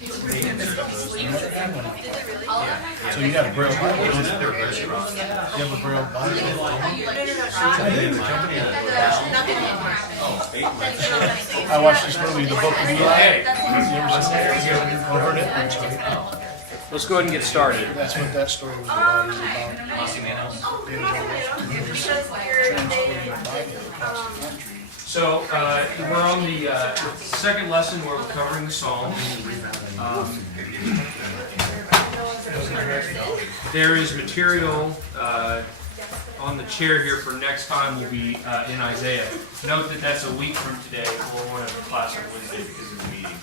So you got a Braille Bible? You have a Braille Bible? I watched this movie, The Book of Eli. You ever seen that? Heard it? Let's go ahead and get started. That's what that story was about. It was about So we're on the second lesson where we're covering the Psalms. There is material on the chair here for next time will be in Isaiah. Note that that's a week from today. We'll have a class on Wednesday because of the meeting.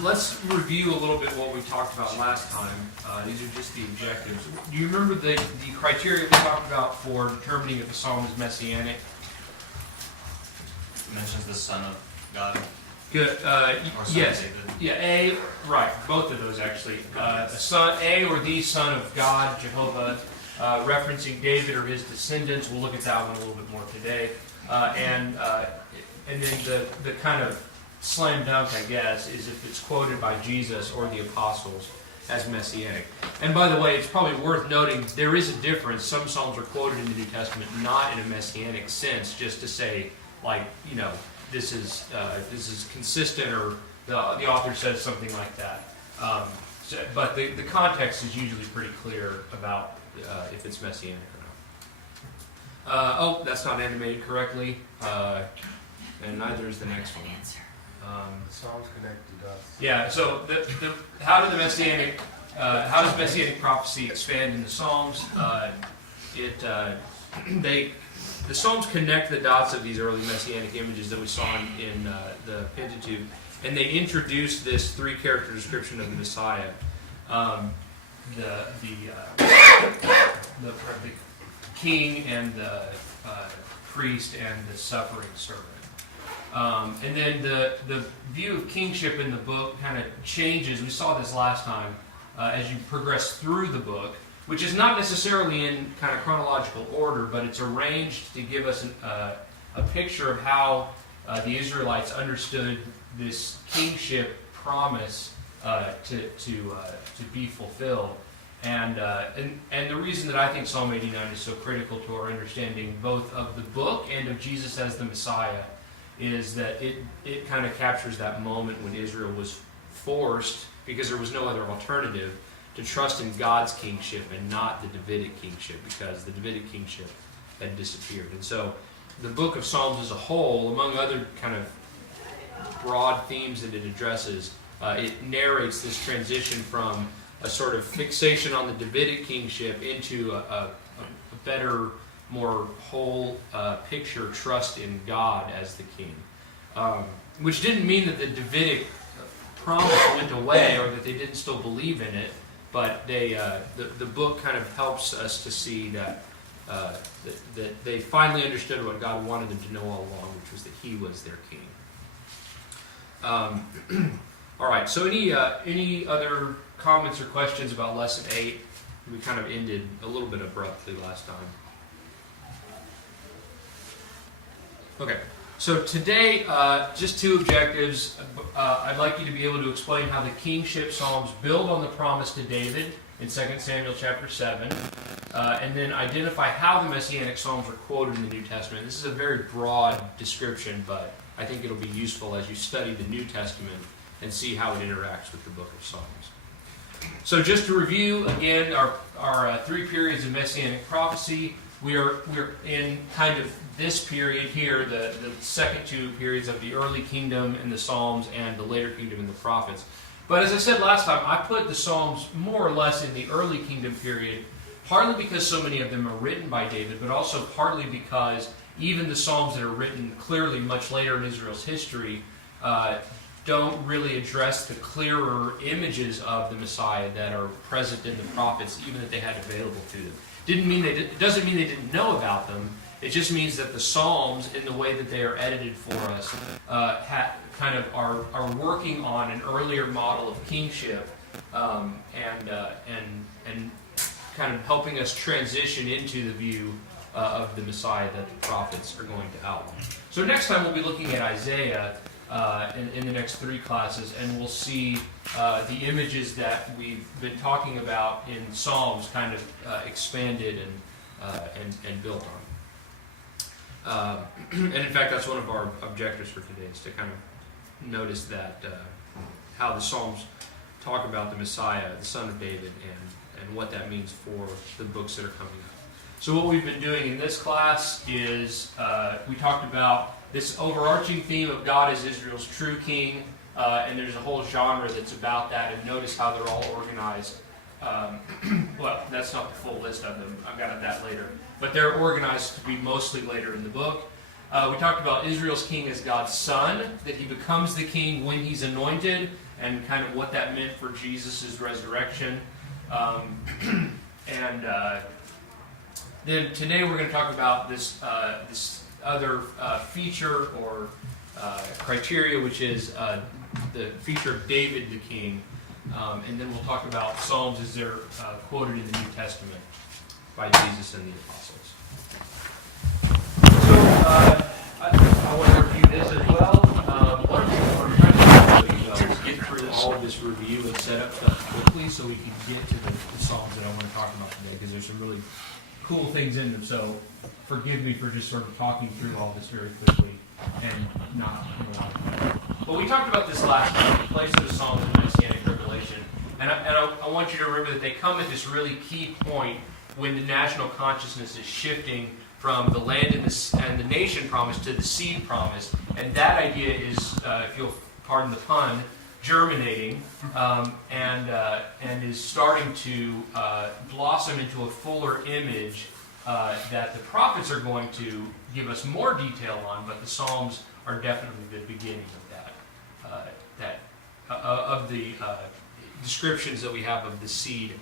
Let's review a little bit what we talked about last time. These are just the objectives. Do you remember the criteria we talked about for determining if a psalm is messianic? It mentions the Son of God. Good. Yes. Yeah. Right. Both of those actually. A or the Son of God, Jehovah, referencing David or his descendants. We'll look at that one a little bit more today. And then the kind of slam dunk, I guess, is if it's quoted by Jesus or the apostles as messianic. And by the way, it's probably worth noting there is a difference. Some psalms are quoted in the New Testament not in a messianic sense, just to say, like, you know, this is consistent, or the author says something like that. But the context is usually pretty clear about if it's messianic or not. That's not animated correctly, and neither is the next one. Psalms connected to us. Yeah. So how does messianic prophecy expand in the Psalms? The Psalms connect the dots of these early messianic images that we saw in the Pentateuch, and they introduce this three-character description of the Messiah: the king, and the priest, and the suffering servant. And then the view of kingship in the book kind of changes. We saw this last time as you progress through the book, which is not necessarily in kind of chronological order, but it's arranged to give us a picture of how the Israelites understood this kingship promise to be fulfilled. And the reason that I think Psalm 89 is so critical to our understanding both of the book and of Jesus as the Messiah is that it kind of captures that moment when Israel was forced, because there was no other alternative, to trust in God's kingship and not the Davidic kingship, because the Davidic kingship had disappeared. And so the book of Psalms as a whole, among other kind of broad themes that it addresses, it narrates this transition from a sort of fixation on the Davidic kingship into a better, more whole picture trust in God as the king. Which didn't mean that the Davidic promise went away or that they didn't still believe in it, but the book kind of helps us to see that they finally understood what God wanted them to know all along, which was that He was their king. All right, so any other comments or questions about Lesson 8? We kind of ended a little bit abruptly last time. Okay, so today, just two objectives. I'd like you to be able to explain how the kingship psalms build on the promise to David in 2 Samuel chapter 7, and then identify how the Messianic psalms are quoted in the New Testament. This is a very broad description, but I think it'll be useful as you study the New Testament and see how it interacts with the book of Psalms. So just to review, again, our three periods of Messianic prophecy. We're in kind of this period here, the second two periods of the early kingdom in the Psalms and the later kingdom in the prophets. But as I said last time, I put the Psalms more or less in the early kingdom period, partly because so many of them are written by David, but also partly because even the Psalms that are written clearly much later in Israel's history don't really address the clearer images of the Messiah that are present in the prophets, even that they had available to them. It doesn't mean they didn't know about them. It just means that the Psalms, in the way that they are edited for us, kind of are working on an earlier model of kingship, and kind of helping us transition into the view of the Messiah that the prophets are going to outline. So next time we'll be looking at Isaiah in the next 3 classes, and we'll see the images that we've been talking about in Psalms kind of expanded and built on. And in fact, that's one of our objectives for today, is to kind of notice that how the Psalms talk about the Messiah, the Son of David, and what that means for the books that are coming up. So what we've been doing in this class is we talked about this overarching theme of God as Israel's true king, and there's a whole genre that's about that, and notice how they're all organized. Well, that's not the full list of them. I've got that later. But they're organized to be mostly later in the book. We talked about Israel's king as God's son, that he becomes the king when he's anointed, and kind of what that meant for Jesus' resurrection. Then today we're going to talk about this other feature or criteria, which is the feature of David the king. And then we'll talk about Psalms as they're quoted in the New Testament by Jesus and the apostles. So I want to review this as well. One of the things I'm trying to do is get through all of this review and set up stuff quickly so we can get to the Psalms that I want to talk about today, because there's some really cool things in them. So forgive me for just sort of talking through all this very quickly and not. But we talked about this last time, the place of the Psalms and Messianic Revelation. And I want you to remember that they come at this really key point when the national consciousness is shifting from the land and the nation promise to the seed promise. And that idea is, if you'll pardon the pun, germinating and is starting to blossom into a fuller image that the prophets are going to give us more detail on, but the Psalms are definitely the beginning of that of the descriptions that we have of the seed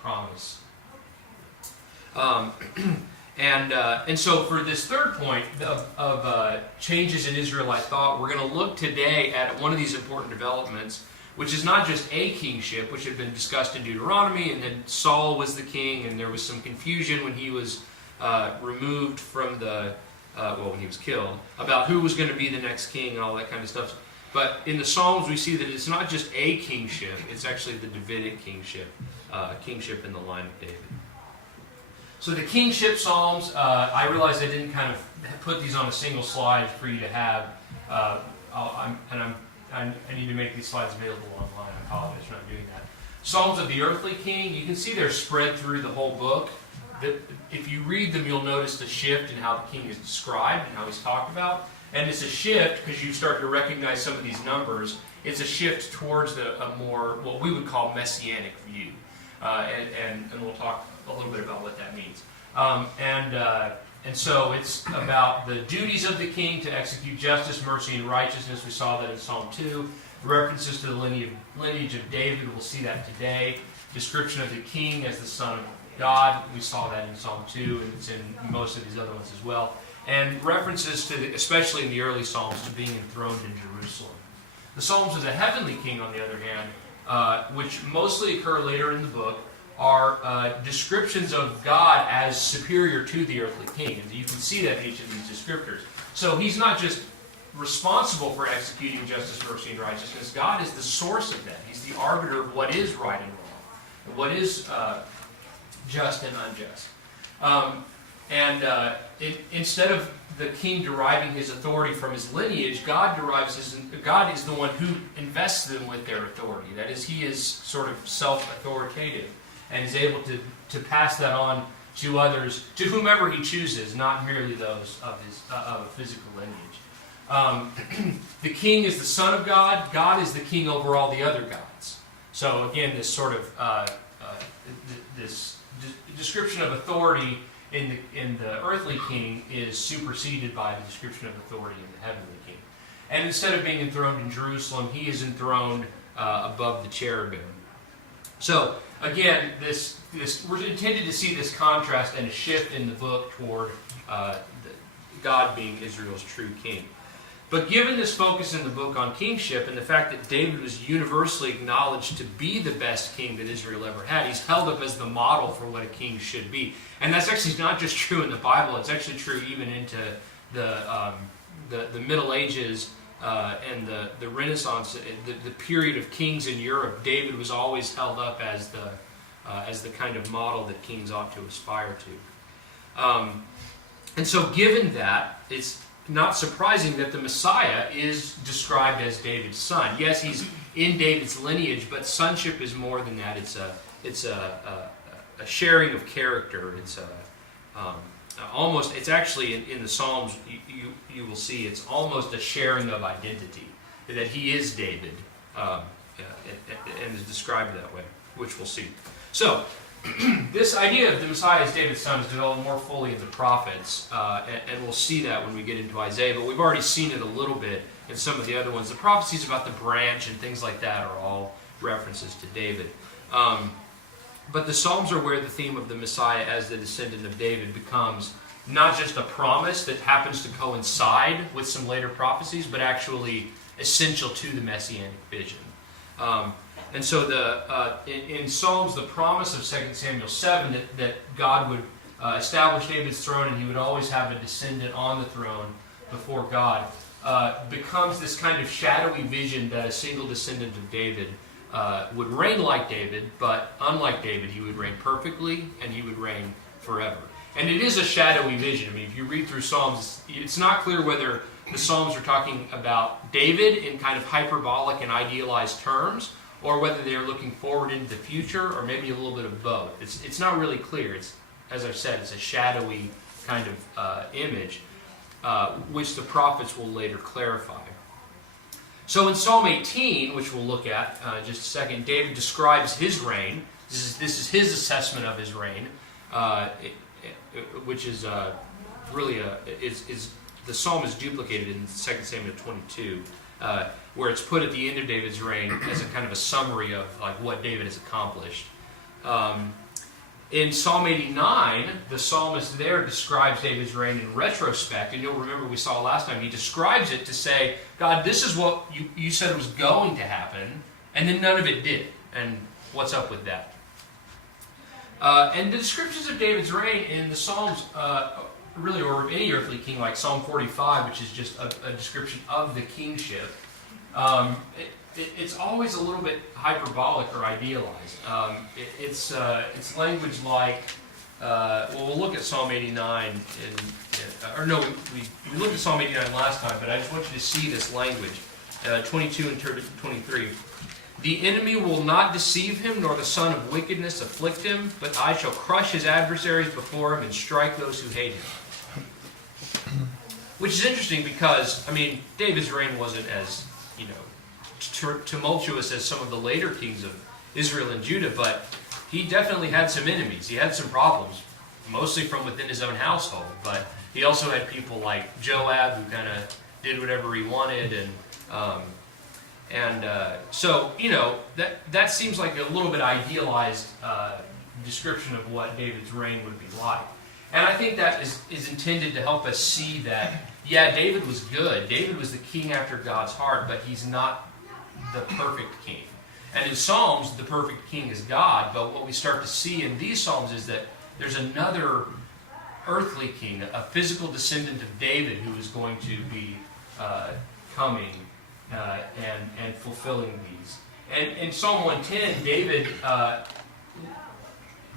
promise. And so for this third point of changes in Israelite thought, we're going to look today at one of these important developments, which is not just a kingship, which had been discussed in Deuteronomy, and then Saul was the king, and there was some confusion when he was removed from when he was killed, about who was going to be the next king and all that kind of stuff. But in the Psalms, we see that it's not just a kingship, it's actually the Davidic kingship, kingship in the line of David. So the kingship Psalms, I realized I didn't kind of put these on a single slide for you to have. I need to make these slides available online. I apologize for not doing that. Psalms of the earthly king, you can see they're spread through the whole book. If you read them, you'll notice the shift in how the king is described and how he's talked about. And it's a shift because you start to recognize some of these numbers. It's a shift towards a more, what we would call, messianic view. And we'll talk a little bit about what that means. And so it's about the duties of the king to execute justice, mercy, and righteousness. We saw that in Psalm 2. References to the lineage of David, we'll see that today. Description of the king as the son of God, we saw that in Psalm 2, and it's in most of these other ones as well. And references to, especially in the early Psalms, to being enthroned in Jerusalem. The Psalms of the heavenly king, on the other hand, which mostly occur later in the book, are descriptions of God as superior to the earthly king. And you can see that in each of these descriptors. So he's not just responsible for executing justice, mercy, and righteousness. God is the source of that. He's the arbiter of what is right and wrong, and what is just and unjust. Instead of the king deriving his authority from his lineage, God is the one who invests them with their authority. That is, he is sort of self-authoritative and is able to pass that on to others, to whomever he chooses, not merely those of his physical lineage. The king is the son of God. God is the king over all the other gods. So again, this sort of this description of authority in the earthly king is superseded by the description of authority in the heavenly king. And instead of being enthroned in Jerusalem, he is enthroned above the cherubim. So again, we're intended to see this contrast and a shift in the book toward God being Israel's true king. But given this focus in the book on kingship and the fact that David was universally acknowledged to be the best king that Israel ever had, he's held up as the model for what a king should be. And that's actually not just true in the Bible, it's actually true even into the Middle Ages and the Renaissance, the period of kings in Europe. David was always held up as the kind of model that kings ought to aspire to. And so given that, it's not surprising that the Messiah is described as David's son. Yes, he's in David's lineage, but sonship is more than that. It's a sharing of character. It's almost. It's actually in the Psalms. You will see it's almost a sharing of identity. That he is David, and is described that way, which we'll see. So, this idea of the Messiah as David's son is developed more fully in the prophets, and we'll see that when we get into Isaiah, but we've already seen it a little bit in some of the other ones. The prophecies about the branch and things like that are all references to David. But the Psalms are where the theme of the Messiah as the descendant of David becomes not just a promise that happens to coincide with some later prophecies, but actually essential to the Messianic vision. And so in Psalms, the promise of 2 Samuel 7 that God would establish David's throne and he would always have a descendant on the throne before God becomes this kind of shadowy vision that a single descendant of David would reign like David, but unlike David, he would reign perfectly and he would reign forever. And it is a shadowy vision. I mean, if you read through Psalms, it's not clear whether the Psalms are talking about David in kind of hyperbolic and idealized terms, or whether they are looking forward into the future, or maybe a little bit of both. It's not really clear. It's, as I've said, it's a shadowy kind of image, which the prophets will later clarify. So in Psalm 18, which we'll look at just a second, David describes his reign. This is his assessment of his reign, which is really the psalm is duplicated in 2 Samuel 22. Where it's put at the end of David's reign as a kind of a summary of like what David has accomplished. In Psalm 89, the psalmist there describes David's reign in retrospect, and you'll remember we saw last time, he describes it to say, God, this is what you said was going to happen, and then none of it did, and what's up with that? And the descriptions of David's reign in the Psalms, really, or of any earthly king, like Psalm 45, which is just a description of the kingship, it's always a little bit hyperbolic or idealized. It's language like, well, we'll look at Psalm 89, we looked at Psalm 89 last time, but I just want you to see this language, 22 and 23. The enemy will not deceive him, nor the son of wickedness afflict him, but I shall crush his adversaries before him and strike those who hate him. Which is interesting because, I mean, David's reign wasn't as, tumultuous as some of the later kings of Israel and Judah, but he definitely had some enemies. He had some problems, mostly from within his own household, but he also had people like Joab who kind of did whatever he wanted, so, that seems like a little bit idealized description of what David's reign would be like. And I think that is intended to help us see that, yeah, David was good. David was the king after God's heart, but he's not the perfect king. And in Psalms, the perfect king is God, but what we start to see in these Psalms is that there's another earthly king, a physical descendant of David who is going to be coming and fulfilling these. And in Psalm 110, David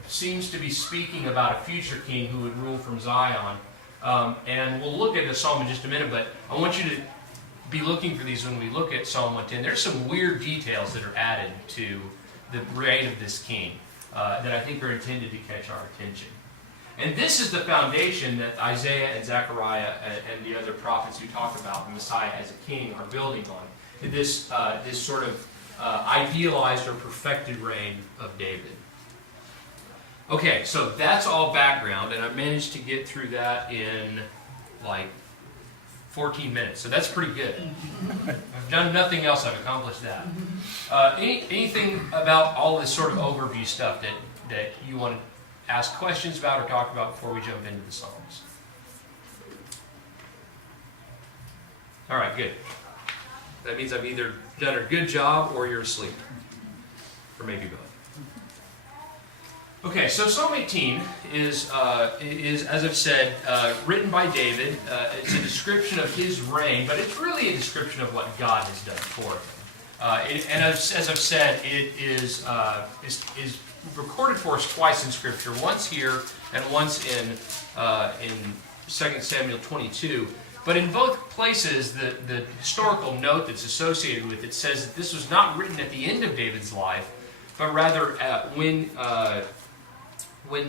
seems to be speaking about a future king who would rule from Zion. And we'll look at the psalm in just a minute, but I want you to be looking for these when we look at Psalm 110. There's some weird details that are added to the reign of this king that I think are intended to catch our attention. And this is the foundation that Isaiah and Zechariah and the other prophets who talk about the Messiah as a king are building on. This sort of idealized or perfected reign of David. Okay, so that's all background, and I managed to get through that in like 14 minutes, so that's pretty good. I've done nothing else, I've accomplished that. Anything about all this sort of overview stuff that you want to ask questions about or talk about before we jump into the Psalms? All right, good. That means I've either done a good job or you're asleep. Or maybe both. Okay, so Psalm 18 is as I've said, written by David. It's a description of his reign, but it's really a description of what God has done for him. And as I've said, it is recorded for us twice in Scripture, once here and once in 2 Samuel 22. But in both places, the historical note that's associated with it says that this was not written at the end of David's life, but rather when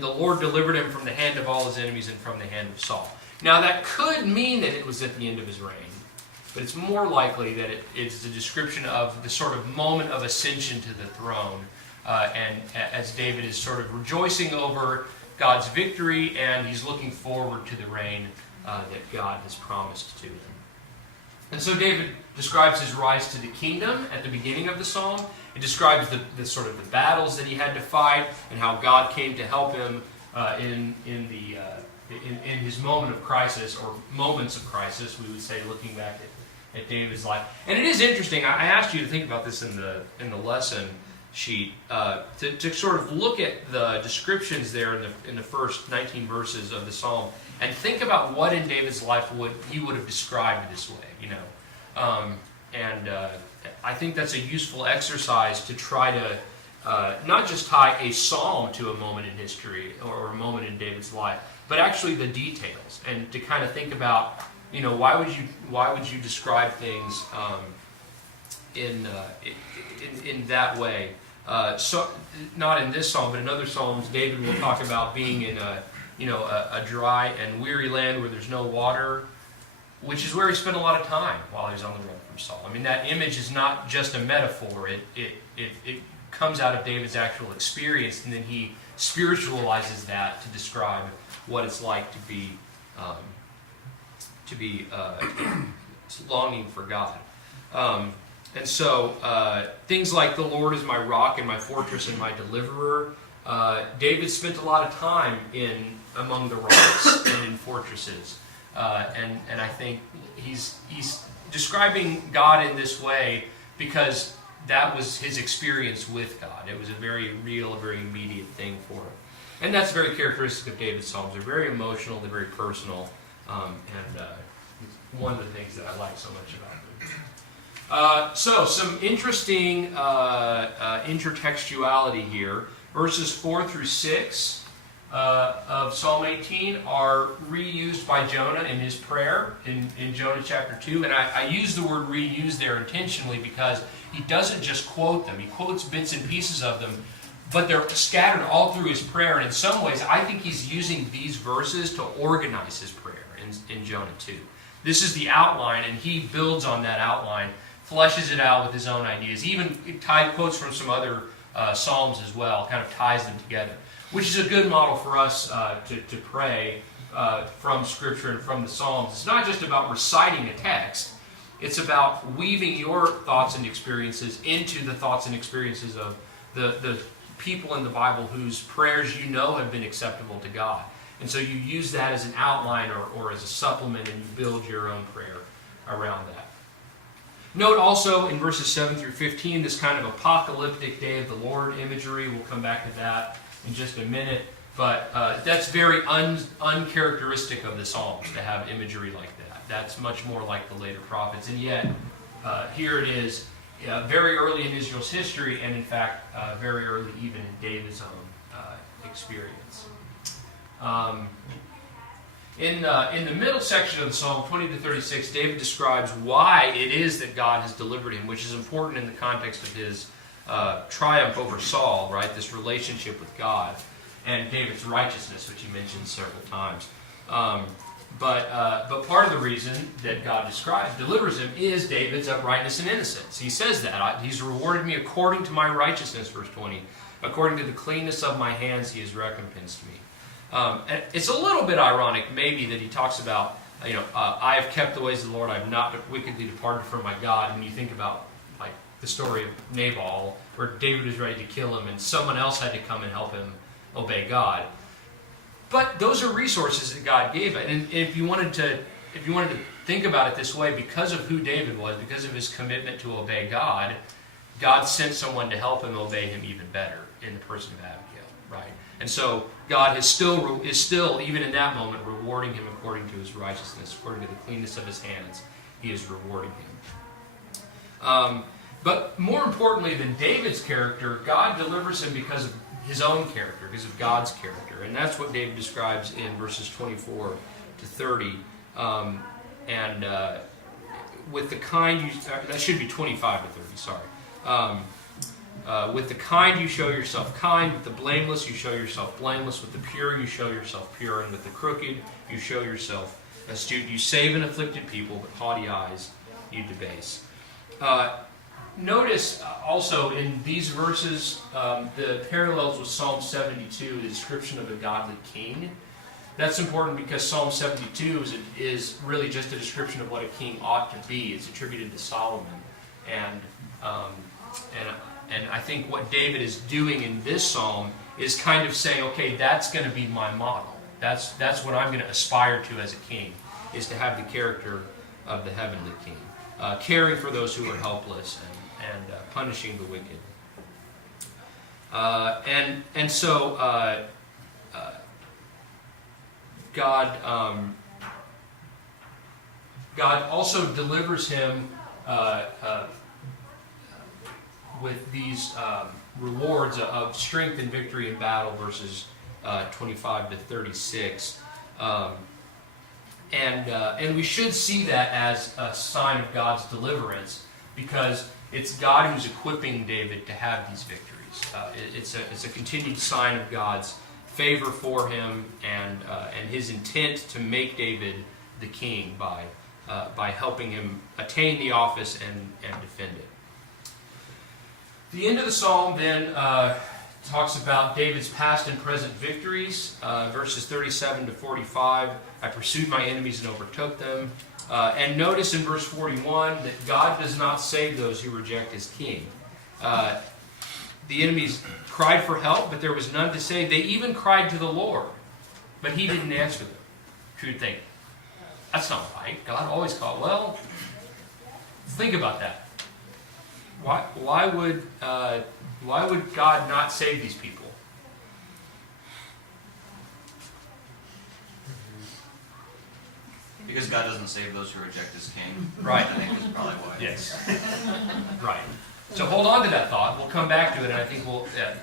the Lord delivered him from the hand of all his enemies and from the hand of Saul. Now that could mean that it was at the end of his reign, but it's more likely that it's a description of the sort of moment of ascension to the throne, and as David is sort of rejoicing over God's victory, and he's looking forward to the reign that God has promised to him. And so David describes his rise to the kingdom at the beginning of the psalm. It describes the sort of the battles that he had to fight and how God came to help him in his moment of crisis, or moments of crisis, we would say, looking back at David's life. And it is interesting. I asked you to think about this in the lesson sheet, to sort of look at the descriptions there in the first 19 verses of the psalm, and think about what in David's life he would have described this way, I think that's a useful exercise to try to not just tie a psalm to a moment in history or a moment in David's life, but actually the details, and to kind of think about, why would you describe things in that way? So not in this psalm, but in other psalms, David will talk about being in a dry and weary land where there's no water, which is where he spent a lot of time while he was on the run from Saul. I mean, that image is not just a metaphor. It comes out of David's actual experience, and then he spiritualizes that to describe what it's like to be longing for God. And so things like the Lord is my rock and my fortress and my deliverer. David spent a lot of time among the rocks and in fortresses. And I think he's describing God in this way because that was his experience with God. It was a very real, a very immediate thing for him. And that's very characteristic of David's Psalms. They're very emotional, they're very personal, and one of the things that I like so much about them. So, some interesting intertextuality here. Verses 4 through 6 of Psalm 18 are reused by Jonah in his prayer in Jonah chapter 2. And I use the word reuse there intentionally because he doesn't just quote them. He quotes bits and pieces of them, but they're scattered all through his prayer. And in some ways, I think he's using these verses to organize his prayer in Jonah 2. This is the outline, and he builds on that outline, fleshes it out with his own ideas. Even quotes from some other Psalms as well, kind of ties them together, which is a good model for us to pray from Scripture and from the Psalms. It's not just about reciting a text. It's about weaving your thoughts and experiences into the thoughts and experiences of the people in the Bible whose prayers have been acceptable to God. And so you use that as an outline or as a supplement, and you build your own prayer around that. Note also in verses 7 through 15 this kind of apocalyptic day of the Lord imagery. We'll come back to that in just a minute. But that's very uncharacteristic of the Psalms to have imagery like that. That's much more like the later prophets. And yet, here it is very early in Israel's history, and in fact, very early even in David's own experience. In the middle section of the Psalm, 20 to 36, David describes why it is that God has delivered him, which is important in the context of his triumph over Saul, right? This relationship with God, and David's righteousness, which he mentions several times. But part of the reason that God delivers him is David's uprightness and innocence. He says that. He's rewarded me according to my righteousness, verse 20. According to the cleanness of my hands, he has recompensed me. And it's a little bit ironic, maybe, that he talks about, I have kept the ways of the Lord, I have not wickedly departed from my God. When you think about, like, the story of Nabal, where David was ready to kill him, and someone else had to come and help him obey God. But those are resources that God gave it. And if you wanted to think about it this way, because of who David was, because of his commitment to obey God, God sent someone to help him obey him even better in the person of Abigail, right? And so God is still, even in that moment, rewarding him according to his righteousness, according to the cleanness of his hands. He is rewarding him. But more importantly than David's character, God delivers him because of his own character, because of God's character. And that's what David describes in verses 24 to 30. With the kind that should be 25 to 30, sorry. With the kind you show yourself kind, with the blameless you show yourself blameless, with the pure you show yourself pure, and with the crooked you show yourself astute. You save an afflicted people, but haughty eyes you debase. Notice also in these verses the parallels with Psalm 72, the description of a godly king. That's important because Psalm 72 is really just a description of what a king ought to be. It's attributed to Solomon. And I think what David is doing in this psalm is kind of saying, okay, that's going to be my model. That's what I'm going to aspire to as a king, is to have the character of the heavenly king, caring for those who are helpless and punishing the wicked. So God also delivers him with these rewards of strength and victory in battle, verses 25 to 36. And we should see that as a sign of God's deliverance, because it's God who's equipping David to have these victories. It's a continued sign of God's favor for him and his intent to make David the king by helping him attain the office and defend it. The end of the psalm then talks about David's past and present victories, verses 37 to 45. I pursued my enemies and overtook them. And notice in verse 41 that God does not save those who reject his king. The enemies cried for help, but there was none to save. They even cried to the Lord, but he didn't answer them. You would think, that's not right. God always called. Well, think about that. Why would God not save these people? Because God doesn't save those who reject his king. Right. I think is probably why. Yes. Right. So hold on to that thought. We'll come back to it, and I think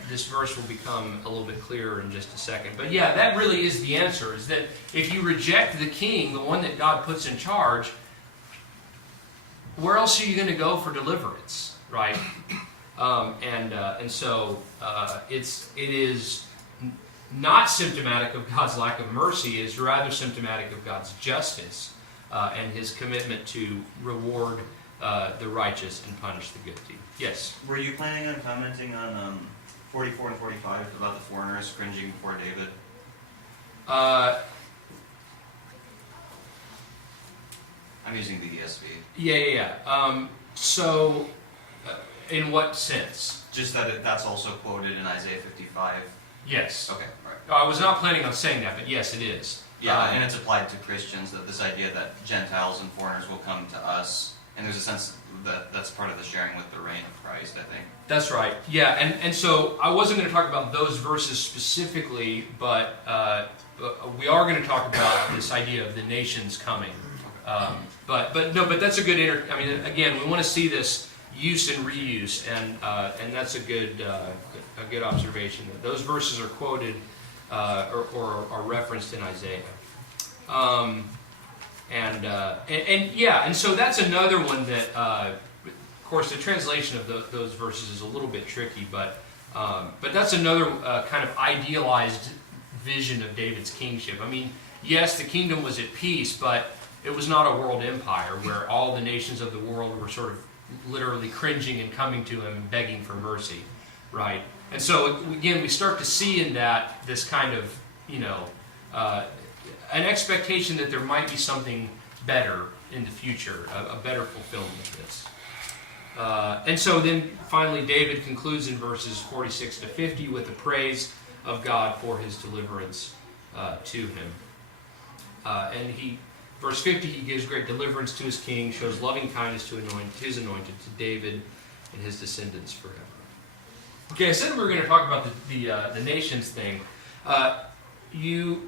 this verse will become a little bit clearer in just a second. But yeah, that really is the answer, is that if you reject the king, the one that God puts in charge, where else are you going to go for deliverance? Right? So it is not symptomatic of God's lack of mercy. It is rather symptomatic of God's justice and his commitment to reward the righteous and punish the guilty. Yes? Were you planning on commenting on 44 and 45 about the foreigners cringing before David? I'm using the ESV. Yeah. So, in what sense? Just that that's also quoted in Isaiah 55. Yes. Okay, right. I was not planning on saying that, but yes, it is. Yeah, and it's applied to Christians, that this idea that Gentiles and foreigners will come to us, and there's a sense that that's part of the sharing with the reign of Christ, I think. That's right. Yeah, and so I wasn't going to talk about those verses specifically, but we are going to talk about this idea of the nations coming. But that's a good again, we want to see this use and reuse, and that's a good observation. That those verses are quoted or are referenced in Isaiah. And so that's another one that, of course, the translation of those verses is a little bit tricky, but that's another kind of idealized vision of David's kingship. I mean, yes, the kingdom was at peace, but it was not a world empire where all the nations of the world were sort of literally cringing and coming to him and begging for mercy, right? And so, again, we start to see in that this kind of, an expectation that there might be something better in the future, a better fulfillment of this. And so then, finally, David concludes in verses 46 to 50 with the praise of God for his deliverance to him. And he Verse 50, he gives great deliverance to his king, shows loving kindness to his anointed, to David and his descendants forever. Okay, I said we were going to talk about the nations thing. In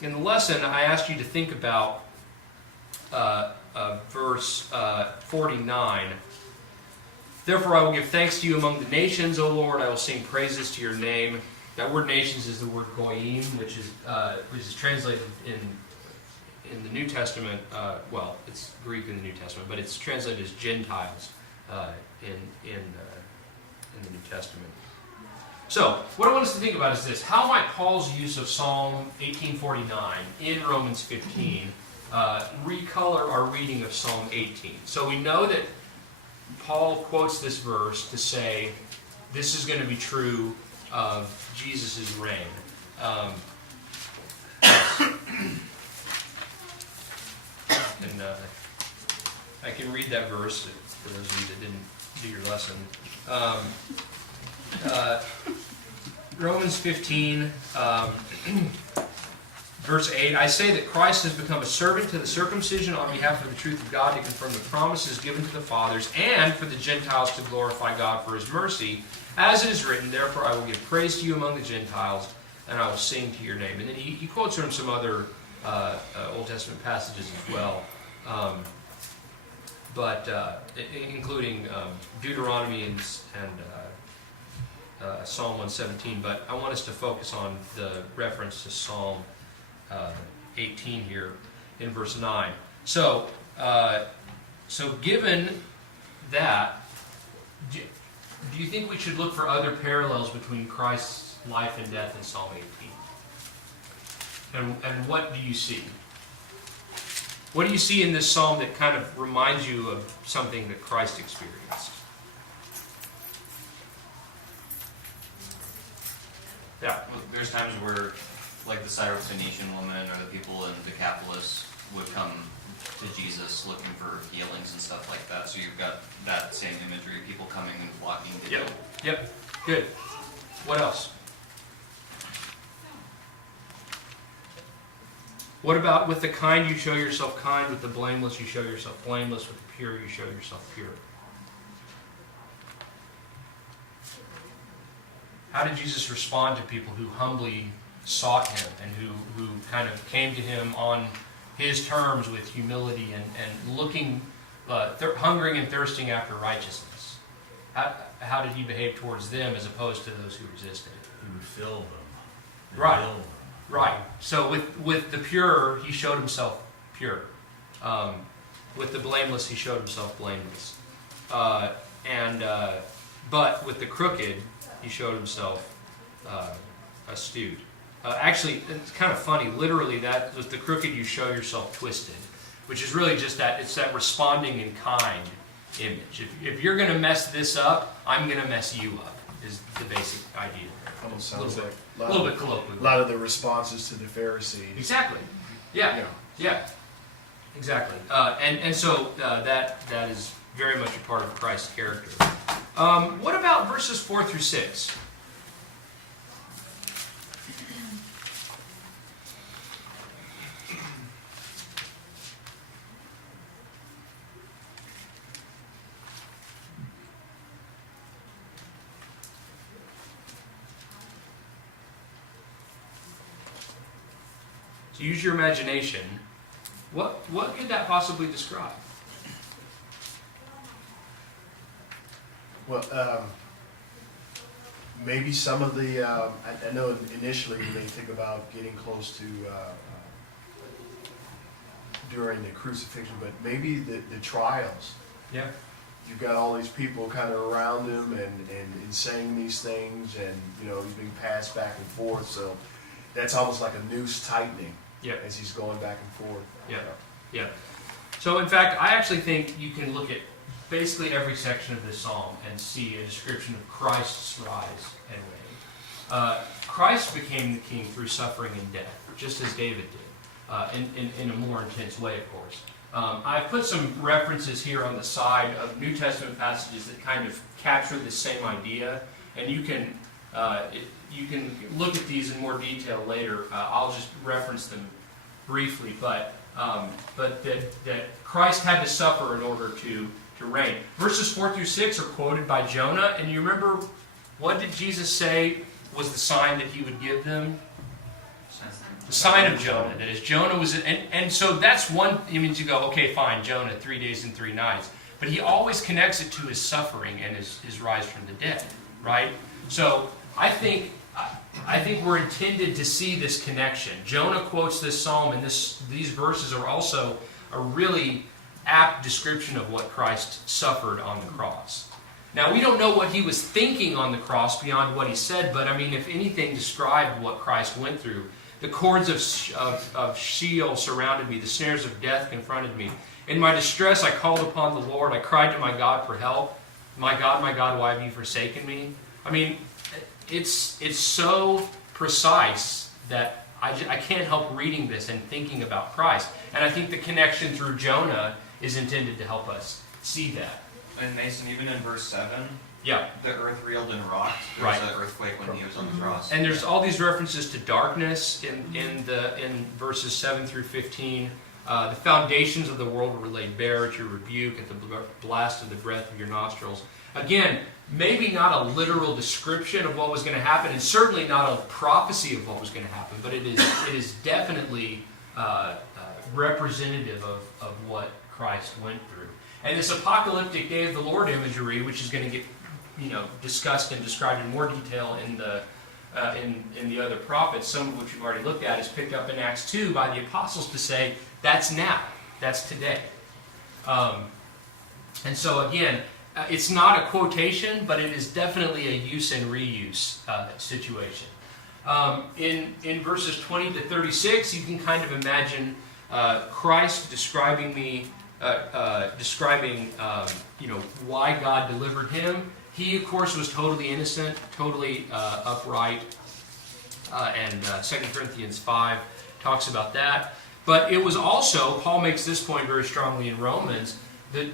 the lesson, I asked you to think about verse 49. Therefore I will give thanks to you among the nations, O Lord. I will sing praises to your name. That word nations is the word goyim, which is translated in the New Testament. Well, it's Greek in the New Testament, but it's translated as Gentiles in the New Testament. So, what I want us to think about is this. How might Paul's use of Psalm 1849 in Romans 15 recolor our reading of Psalm 18? So we know that Paul quotes this verse to say this is going to be true of Jesus' reign. And I can read that verse for those of you that didn't do your lesson. Romans 15, verse 8, I say that Christ has become a servant to the circumcision on behalf of the truth of God to confirm the promises given to the fathers and for the Gentiles to glorify God for his mercy. As it is written, therefore I will give praise to you among the Gentiles and I will sing to your name. And then he quotes from some other Old Testament passages as well, including Deuteronomy and Psalm 117. But I want us to focus on the reference to Psalm 18 here in verse 9. So given that, do you think we should look for other parallels between Christ's life and death in Psalm 18? And what do you see? What do you see in this psalm that kind of reminds you of something that Christ experienced? Yeah. Well, there's times where, like the Syrophoenician woman or the people in Decapolis would come to Jesus looking for healings and stuff like that. So you've got that same imagery, people coming and flocking to Yep. him. Yep. Good. What else? What about with the kind you show yourself kind, with the blameless you show yourself blameless, with the pure you show yourself pure? How did Jesus respond to people who humbly sought him and who kind of came to him on his terms with humility and looking, hungering and thirsting after righteousness? How did he behave towards them as opposed to those who resisted? He would fill them. Right. Fill them. Right. So with the pure, he showed himself pure. With the blameless, he showed himself blameless. But with the crooked, he showed himself astute. Actually, it's kind of funny. Literally, that with the crooked, you show yourself twisted, which is really just that. It's that responding in kind image. If you're going to mess this up, I'm going to mess you up. Is the basic idea. Almost sounds like A little bit colloquial. a lot of the responses to the Pharisees. Exactly. Yeah. Exactly. So that is very much a part of Christ's character. What about verses 4 through 6? So use your imagination. What could that possibly describe? Well, maybe some of the, I know initially when they think about getting close to during the crucifixion, but maybe the trials. Yeah. You've got all these people kind of around him and saying these things, and he's being passed back and forth. So that's almost like a noose tightening as he's going back and forth. Yeah. So in fact, I actually think you can look at basically every section of this psalm and see a description of Christ's rise and reign. Christ became the king through suffering and death, just as David did, in a more intense way, of course. I've put some references here on the side of New Testament passages that kind of capture the same idea, and you can look at these in more detail later. I'll just reference them briefly, but but that Christ had to suffer in order to reign. Verses 4 through 6 are quoted by Jonah, and you remember, what did Jesus say was the sign that he would give them? The sign of Jonah. That is, Jonah was... And so that's one image you go, okay, fine, Jonah, 3 days and 3 nights. But he always connects it to his suffering and his rise from the dead, right? So I think we're intended to see this connection. Jonah quotes this psalm, and these verses are also a really apt description of what Christ suffered on the cross. Now, we don't know what he was thinking on the cross beyond what he said, but I mean, if anything described what Christ went through, the cords of Sheol surrounded me, the snares of death confronted me. In my distress, I called upon the Lord. I cried to my God for help. My God, why have you forsaken me? I mean, it's so precise that I can't help reading this and thinking about Christ. And I think the connection through Jonah is intended to help us see that. And Mason, even in verse 7, yeah, the earth reeled and rocked. There was an earthquake when he was on the cross. And there's all these references to darkness in verses 7 through 15. The foundations of the world were laid bare at your rebuke, at the blast of the breath of your nostrils. Again, maybe not a literal description of what was going to happen, and certainly not a prophecy of what was going to happen, but it is definitely representative of what Christ went through. And this apocalyptic day of the Lord imagery, which is going to get discussed and described in more detail in the other prophets, some of which we've already looked at, is picked up in Acts 2 by the apostles to say, that's now, that's today. And so again, it's not a quotation, but it is definitely a use and reuse situation. In verses 20 to 36, you can kind of imagine Christ describing why God delivered him. He, of course, was totally innocent, totally upright, and 2 Corinthians 5 talks about that. But it was also, Paul makes this point very strongly in Romans, that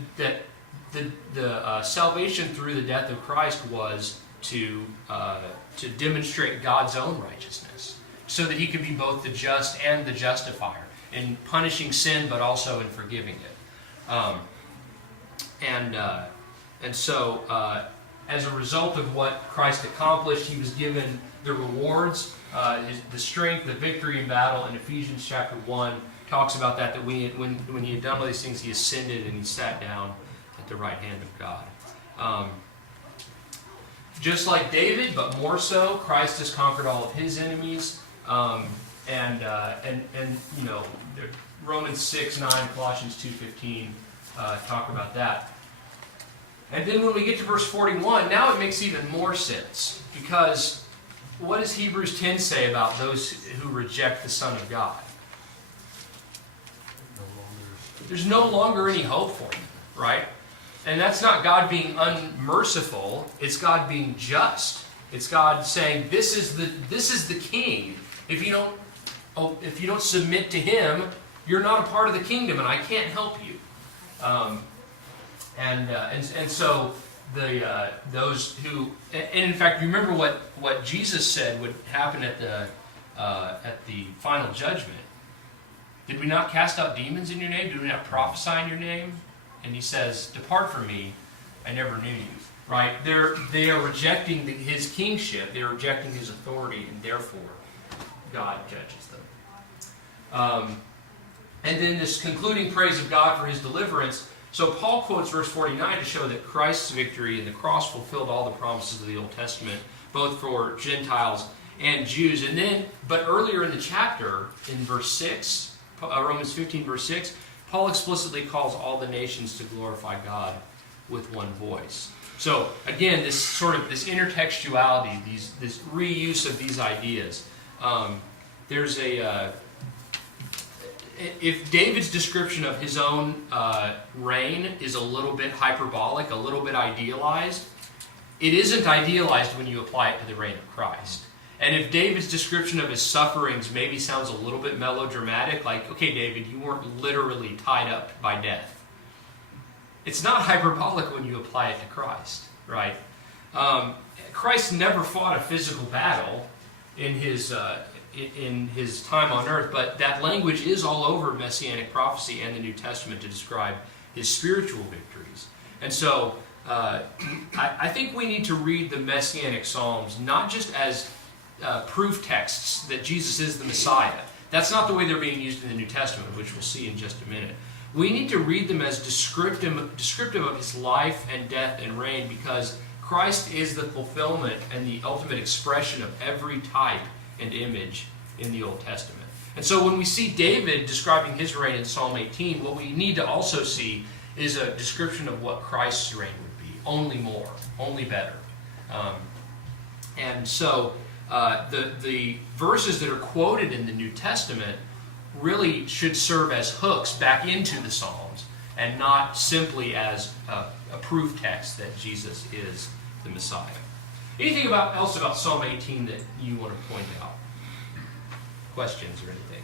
the salvation through the death of Christ was to demonstrate God's own righteousness, so that he could be both the just and the justifier, in punishing sin but also in forgiving it. And so as a result of what Christ accomplished, he was given the rewards, the strength, the victory in battle. In Ephesians chapter 1 talks about that when he had done all these things, he ascended and he sat down at the right hand of God. Just like David, but more so, Christ has conquered all of his enemies. Romans 6:9, Colossians 2:15 talk about that. And then when we get to verse 41, now it makes even more sense. Because what does Hebrews 10 say about those who reject the Son of God? There's no longer any hope for them, right? And that's not God being unmerciful. It's God being just. It's God saying, "This is the King. If you don't submit to Him, you're not a part of the kingdom, and I can't help you." And so those who, and in fact, remember what Jesus said would happen at the final judgment. Did we not cast out demons in your name? Did we not prophesy in your name? And he says, "Depart from me, I never knew you." Right? They are rejecting his kingship. They are rejecting his authority, and therefore God judges them. And then this concluding praise of God for his deliverance. So Paul quotes verse 49 to show that Christ's victory in the cross fulfilled all the promises of the Old Testament, both for Gentiles and Jews. But earlier in the chapter, in verse 6, Romans 15, verse 6, Paul explicitly calls all the nations to glorify God with one voice. So again, this intertextuality, this reuse of these ideas. If David's description of his own reign is a little bit hyperbolic, a little bit idealized, it isn't idealized when you apply it to the reign of Christ. And if David's description of his sufferings maybe sounds a little bit melodramatic, like, okay, David, you weren't literally tied up by death. It's not hyperbolic when you apply it to Christ, right? Christ never fought a physical battle in his in his time on earth, but that language is all over Messianic prophecy and the New Testament to describe his spiritual victories. And so I think we need to read the Messianic Psalms not just as proof texts that Jesus is the Messiah. That's not the way they're being used in the New Testament, which we'll see in just a minute. We need to read them as descriptive of his life and death and reign, because Christ is the fulfillment and the ultimate expression of every type and image in the Old Testament. And so when we see David describing his reign in Psalm 18, what we need to also see is a description of what Christ's reign would be. Only more, only better. And so the verses that are quoted in the New Testament really should serve as hooks back into the Psalms, and not simply as a proof text that Jesus is the Messiah. Anything else about Psalm 18 that you want to point out? Questions or anything?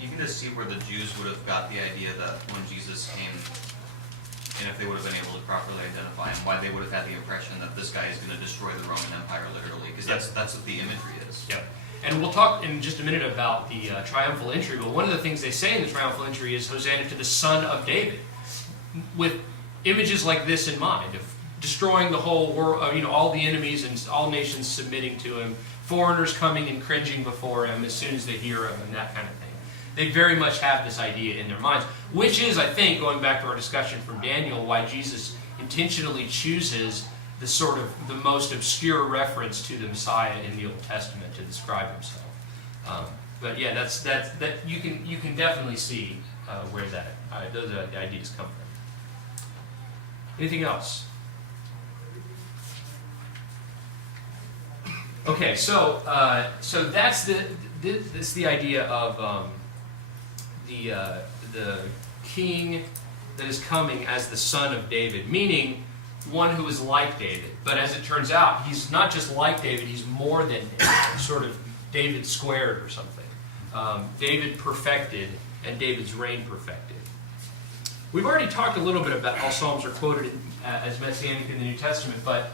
You can just see where the Jews would have got the idea that when Jesus came, and if they would have been able to properly identify him, why they would have had the impression that this guy is going to destroy the Roman Empire literally, because that's what the imagery is. Yep. And we'll talk in just a minute about the triumphal entry, but one of the things they say in the triumphal entry is Hosanna to the Son of David, with images like this in mind, of destroying the whole world, all the enemies and all nations submitting to him, foreigners coming and cringing before him as soon as they hear him, and that kind of thing. They very much have this idea in their minds, which is, I think, going back to our discussion from Daniel, why Jesus intentionally chooses the most obscure reference to the Messiah in the Old Testament to describe himself. But yeah, that you can definitely see where those ideas come from. Anything else? Okay, so that's the idea of the king that is coming as the son of David, meaning one who is like David. But as it turns out, he's not just like David, he's more than David, sort of David squared or something. David perfected, and David's reign perfected. We've already talked a little bit about how Psalms are quoted as messianic in the New Testament, but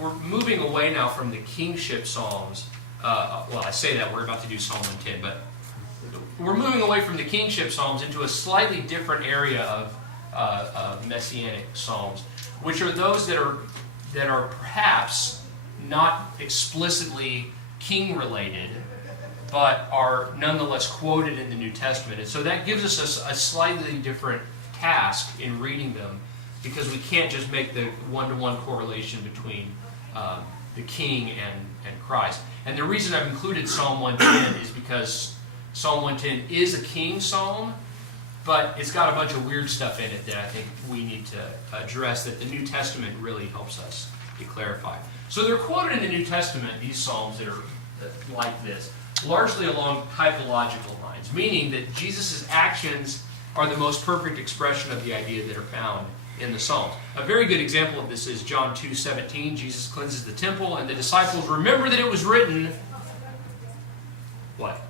we're moving away now from the kingship Psalms. Well, I say that, we're about to do Psalm 110, but we're moving away from the kingship Psalms into a slightly different area of messianic Psalms, which are those that are perhaps not explicitly king-related, but are nonetheless quoted in the New Testament. And so that gives us a slightly different task in reading them, because we can't just make the one-to-one correlation between the king and Christ. And the reason I've included Psalm 110 is because Psalm 110 is a king psalm, but it's got a bunch of weird stuff in it that I think we need to address, that the New Testament really helps us to clarify. So they're quoted in the New Testament, these psalms that are like this, largely along typological lines, meaning that Jesus' actions are the most perfect expression of the idea that are found in the Psalms. A very good example of this is John 2:17. Jesus cleanses the temple, and the disciples remember that it was written, what?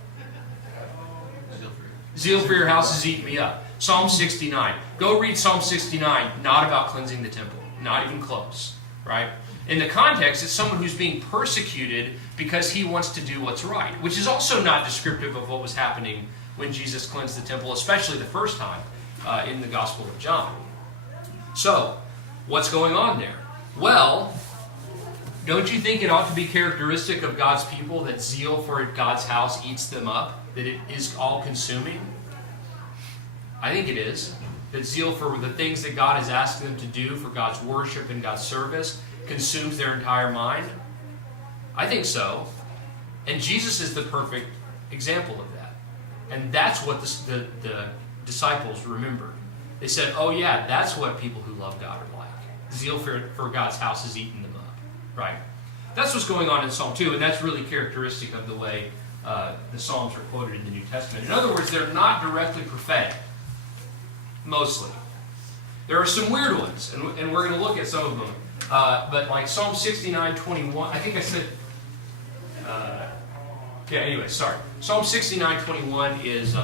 Zeal for your house has eaten me up. Psalm 69. Go read Psalm 69, not about cleansing the temple. Not even close, right? In the context, it's someone who's being persecuted because he wants to do what's right, which is also not descriptive of what was happening when Jesus cleansed the temple, especially the first time in the Gospel of John. So, what's going on there? Well, don't you think it ought to be characteristic of God's people that zeal for God's house eats them up? That it is all-consuming? I think it is. That zeal for the things that God has asked them to do for God's worship and God's service consumes their entire mind? I think so. And Jesus is the perfect example of that. And that's what the disciples remembered. They said, oh yeah, that's what people who love God are like. Zeal for God's house has eaten them up. Right? That's what's going on in Psalm 2, and that's really characteristic of the way the Psalms are quoted in the New Testament. In other words, they're not directly prophetic. Mostly. There are some weird ones, and we're going to look at some of them. But like Psalm 69:21, I think I said... anyway, sorry. Psalm 69:21 is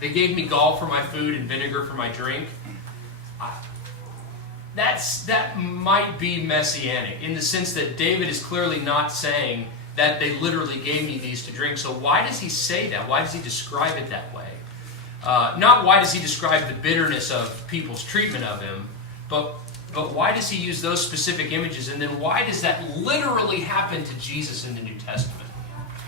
they gave me gall for my food and vinegar for my drink. that might be messianic in the sense that David is clearly not saying that they literally gave me these to drink. So why does he say that? Why does he describe it that way? Not why does he describe the bitterness of people's treatment of him, but why does he use those specific images? And then why does that literally happen to Jesus in the New Testament?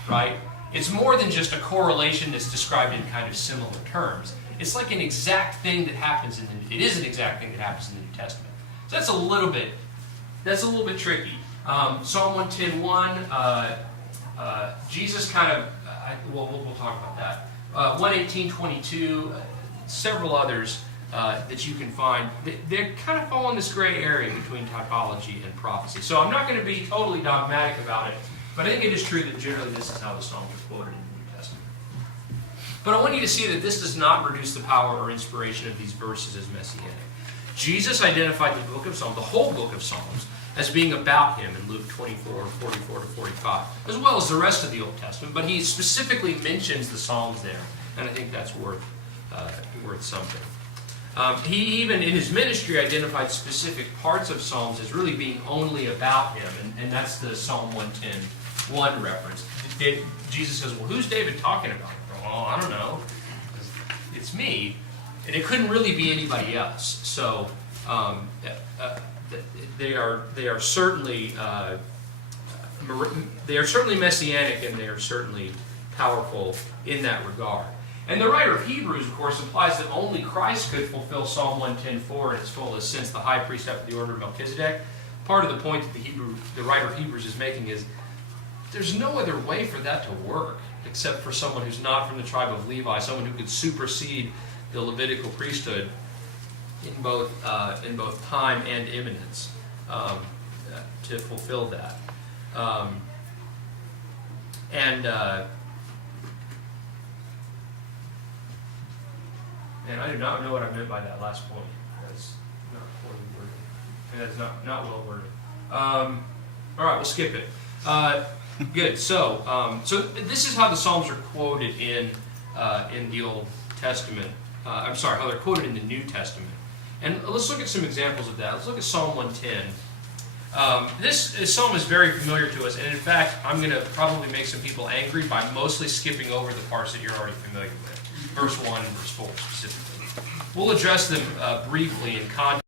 Right? It's more than just a correlation that's described in kind of similar terms. It's like an exact thing that happens it is an exact thing that happens in the New Testament. So that's a little bit tricky. Psalm 110:1, Jesus kind of, we'll talk about that. 118:22, several others that you can find. They kind of fall in this gray area between typology and prophecy. So I'm not going to be totally dogmatic about it, but I think it is true that generally this is how the Psalms are quoted in the New Testament. But I want you to see that this does not reduce the power or inspiration of these verses as messianic. Jesus identified the book of Psalms, the whole book of Psalms, as being about him in Luke 24:44-45, as well as the rest of the Old Testament. But he specifically mentions the Psalms there, and I think that's worth something. He even, in his ministry, identified specific parts of Psalms as really being only about him, and that's the Psalm 110:1 reference. Jesus says, well, who's David talking about? Well, I don't know. It's me. And it couldn't really be anybody else. So they are certainly messianic, and they are certainly powerful in that regard. And the writer of Hebrews, of course, implies that only Christ could fulfill Psalm 110:4 in its fullest sense, the high priest after the order of Melchizedek. Part of the point that the writer of Hebrews is making is there's no other way for that to work except for someone who's not from the tribe of Levi, someone who could supersede the Levitical priesthood in both time and imminence to fulfill that. And I do not know what I meant by that last point. That's not poorly worded. And that's not well worded. All right, we'll skip it. Good. So this is how the Psalms are quoted in the Old Testament. How they're quoted in the New Testament. And let's look at some examples of that. Let's look at Psalm 110. This psalm is very familiar to us, and in fact, I'm going to probably make some people angry by mostly skipping over the parts that you're already familiar with. Verse 1 and verse 4 specifically. We'll address them briefly in context.